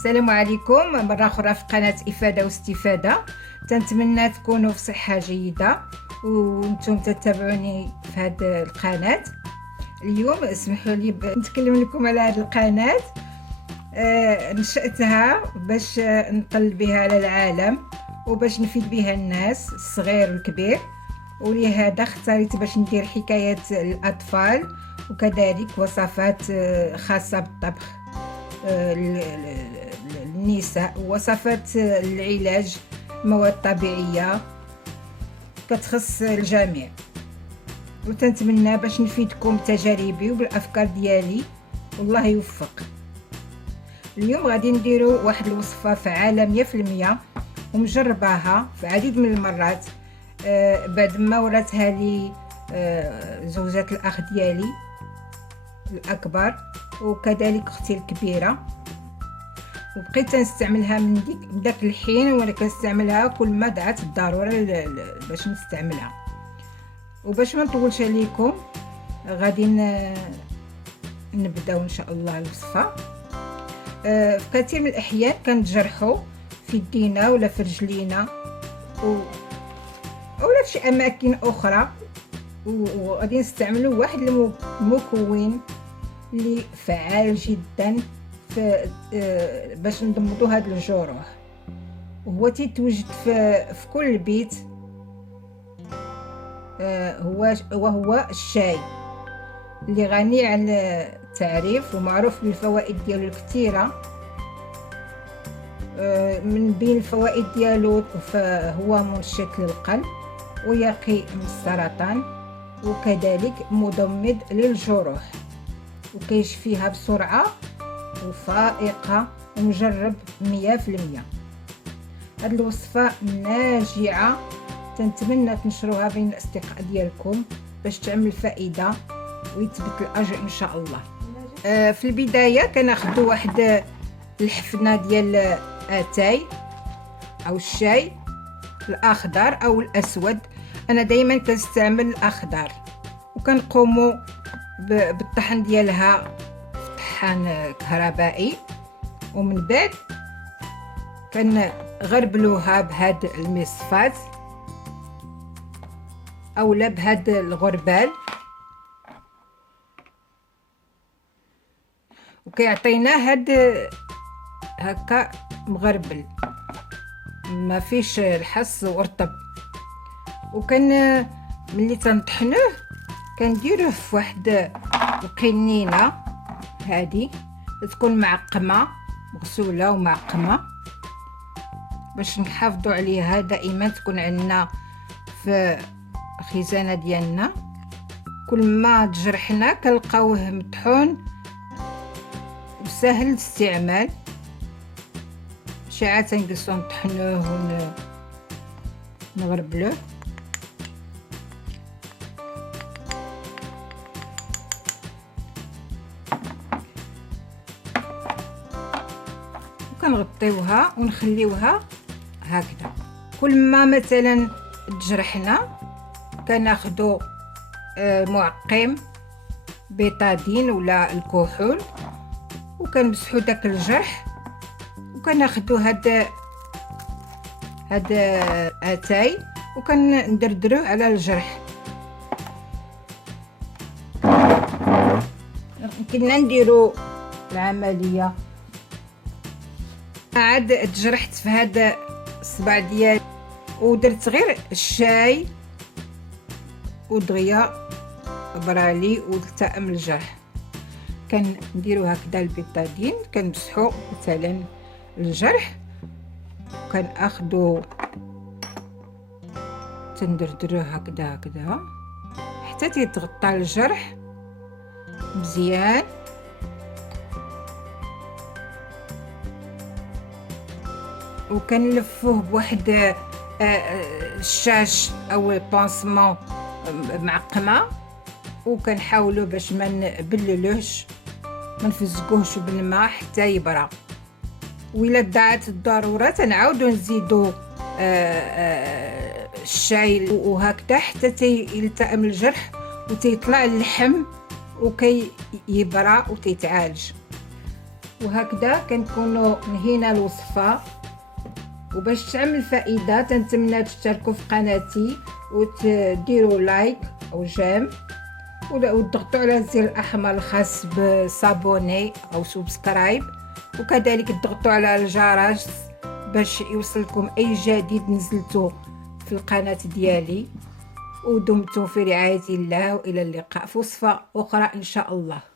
السلام عليكم مرة أخرى في قناة إفادة واستفادة. تنتمنى تكونوا في صحة جيدة وانتم تتابعوني في هذه القناة. اليوم اسمحوا لي نتكلم لكم على هذه القناة. نشأتها باش نطل بها على العالم وباش نفيد بها الناس الصغير والكبير، ولهذا اختاريت باش ندير حكايات الأطفال وكذلك وصفات خاصة بالطبخ النساء، وصفات العلاج، مواد طبيعية كتخص الجميع، وتنتمنى باش نفيدكم بتجاربي وبالافكار ديالي والله يوفق. اليوم غادي نديرو واحد الوصفة فعالة 100% ومجرباها في عديد من المرات بعد ما وراتها لي زوجات الاخ ديالي الاكبر وكذلك اختي الكبيره، وبقيت نستعملها من داك الحين، وانا كنستعملها كل ما دعت الضروره باش نستعملها. وباش ما نطولش عليكم غادي نبداو ان شاء الله الوصفه. في كثير من الاحيان كنتجرحوا في يدينا ولا في رجلينا ولا في شي اماكن اخرى، وغادي نستعملوا واحد المكون اللي فعال جدا باش نضمدوا هاد الجروح، وهو تيتوجد في كل بيت، وهو الشاي اللي غني عن التعريف ومعروف بالفوائد ديالو الكثيره. من بين الفوائد ديالو فهو منشط للقلب ويقي من السرطان وكذلك مضمد للجروح وكيشفيها بسرعه وفائقه ومجرب 100%. هاد الوصفه ناجعه، تنتمنى تنشروها بين الاصدقاء ديالكم باش تعمل فائده ويثبت الاجر ان شاء الله. في البدايه كناخذوا واحد الحفنه ديال اتاي او الشاي الاخضر او الاسود، انا دائما كنستعمل الاخضر، وكنقوموا بالطحن ديالها في طحان كهربائي، ومن بعد كنغربلوها بهاد المصفات اولا بهاد الغربال، وكيعطينا هاد هكا مغربل ما فيش الحص ورطب. وكان ملي تنطحنوه كنديروه في واحد القنينه هادي تكون معقمه مغسوله ومعقمه باش نحافظوا عليها دائما، تكون عندنا في الخزانه ديالنا. كل ما تجرحنا كنلقاوه مطحون وسهل الاستعمال. ساعات نجلسو نطحنوه ونغربلوه. وكنغطيوها ونخليوها هكذا. كل ما مثلا تجرحنا كناخدو معقم بيتادين ولا الكحول وكنمسحو داك الجرح، وكناخدو هاد اتاي وكندردروه على الجرح. يمكننا نديرو العمليه. عاد تجرحت في هذا الصبع ديالي ودرت غير الشاي ودغيا برالي والتئم الجرح، كنديرو هكذا البيتادين، كنمسحو مثلا الجرح، كناخدو تندردروه هكذا حتى تيتغطى الجرح مزيان. وكنلفوه بواحد الشاش او البانسمون معقمه، وكنحاولوا باش ما نبللوهش ما نفزقوهش بالماء حتى يبرى. وإلا دعت الضروره تنعاودو نزيدو الشاي وهكذا حتى يلتئم الجرح وتيطلع اللحم وكي يبرى وتيتعالج. وهكذا كنكونوا نهينا الوصفه. وباش تعمل فائده تنتمنى تشتركوا في قناتي وتديروا لايك او جيم وتضغطوا على الزر الاحمر الخاص بصابوني او سبسكرايب، وكذلك تضغطوا على الجرس باش يوصلكم اي جديد نزلته في القناه ديالي. ودمتم في رعايه الله، والى اللقاء في وصفه اخرى ان شاء الله.